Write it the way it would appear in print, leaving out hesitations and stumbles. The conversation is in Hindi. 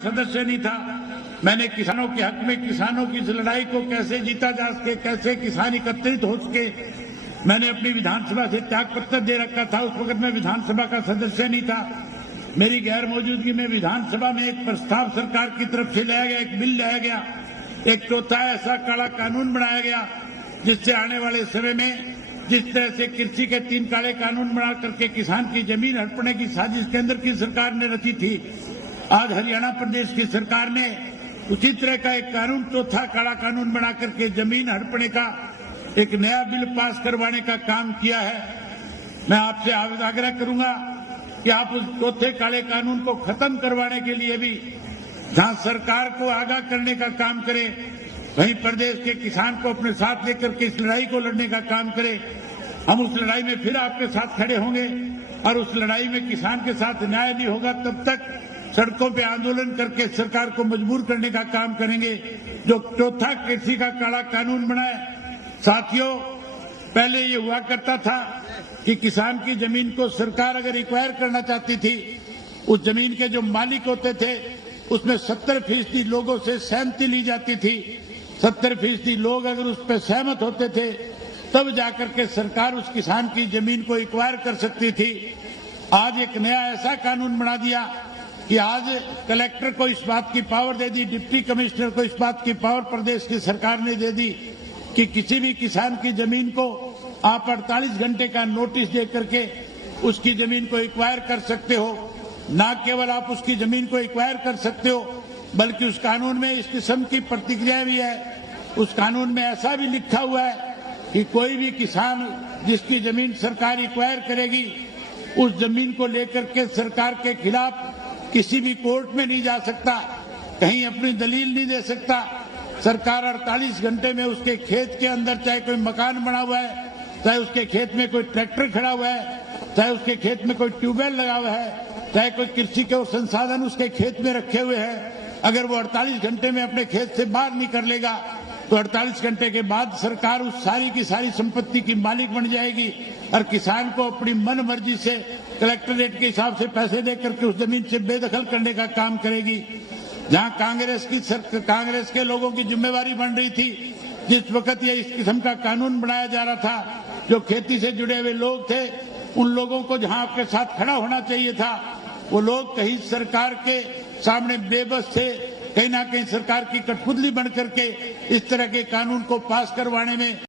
सदस्य नहीं था। मैंने किसानों के हक में किसानों की इस लड़ाई को कैसे जीता जा सके, कैसे किसान एकत्रित हो सके, मैंने अपनी विधानसभा से त्याग पत्र दे रखा था। उस वक्त मैं विधानसभा का सदस्य नहीं था। मेरी गैर मौजूदगी में विधानसभा में एक प्रस्ताव सरकार की तरफ से लाया गया, एक बिल लाया गया, एक चौथा ऐसा काला कानून बनाया गया जिससे आने वाले समय में जिस तरह से कृषि के 3 काले कानून बना करके किसान की जमीन हड़पने की साजिश केंद्र की सरकार ने रची थी, आज हरियाणा प्रदेश की सरकार ने उसी तरह का एक कानून, चौथा काला कानून बना करके जमीन हड़पने का एक नया बिल पास करवाने का काम किया है। मैं आपसे आग्रह करूंगा कि आप उस चौथे काले कानून को खत्म करवाने के लिए भी जहां सरकार को आगाह करने का काम करें, वहीं प्रदेश के किसान को अपने साथ लेकर के इस लड़ाई को लड़ने का काम करें। हम उस लड़ाई में फिर आपके साथ खड़े होंगे और उस लड़ाई में किसान के साथ न्याय नहीं होगा तब तक सड़कों पे आंदोलन करके सरकार को मजबूर करने का काम करेंगे। जो चौथा कृषि का काला कानून बनाए, साथियों, पहले ये हुआ करता था कि किसान की जमीन को सरकार अगर एक्वायर करना चाहती थी, उस जमीन के जो मालिक होते थे उसमें 70% लोगों से सहमति ली जाती थी। 70% लोग अगर उस पर सहमत होते थे तब जाकर के सरकार उस किसान की जमीन को एक्वायर कर सकती थी। आज एक नया ऐसा कानून बना दिया कि आज कलेक्टर को इस बात की पावर दे दी, डिप्टी कमिश्नर को इस बात की पावर प्रदेश की सरकार ने दे दी कि किसी भी किसान की जमीन को आप 48 घंटे का नोटिस दे करके उसकी जमीन को एक्वायर कर सकते हो। न केवल आप उसकी जमीन को एक्वायर कर सकते हो, बल्कि उस कानून में इस किस्म की प्रतिक्रिया भी है। उस कानून में ऐसा भी लिखा हुआ है कि कोई भी किसान जिसकी जमीन सरकार एक्वायर करेगी, उस जमीन को लेकर के सरकार के खिलाफ किसी भी कोर्ट में नहीं जा सकता, कहीं अपनी दलील नहीं दे सकता। सरकार 48 घंटे में उसके खेत के अंदर चाहे कोई मकान बना हुआ है, चाहे उसके खेत में कोई ट्रैक्टर खड़ा हुआ है, चाहे उसके खेत में कोई ट्यूबवेल लगा हुआ है, चाहे कोई कृषि के संसाधन उसके खेत में रखे हुए हैं, अगर वो 48 घंटे में अपने खेत से बाहर निकलेगा तो 48 घंटे के बाद सरकार उस सारी की सारी संपत्ति की मालिक बन जाएगी और किसान को अपनी मन मर्जी से कलेक्टरेट के हिसाब से पैसे दे करके उस जमीन से बेदखल करने का काम करेगी। जहां कांग्रेस के लोगों की जिम्मेवारी बन रही थी, जिस वक्त ये इस किस्म का कानून बनाया जा रहा था, जो खेती से जुड़े हुए लोग थे, उन लोगों को जहां आपके साथ खड़ा होना चाहिए था, वो लोग कहीं सरकार के सामने बेबस थे, कहीं ना कहीं सरकार की कठपुतली बन करके इस तरह के कानून को पास करवाने में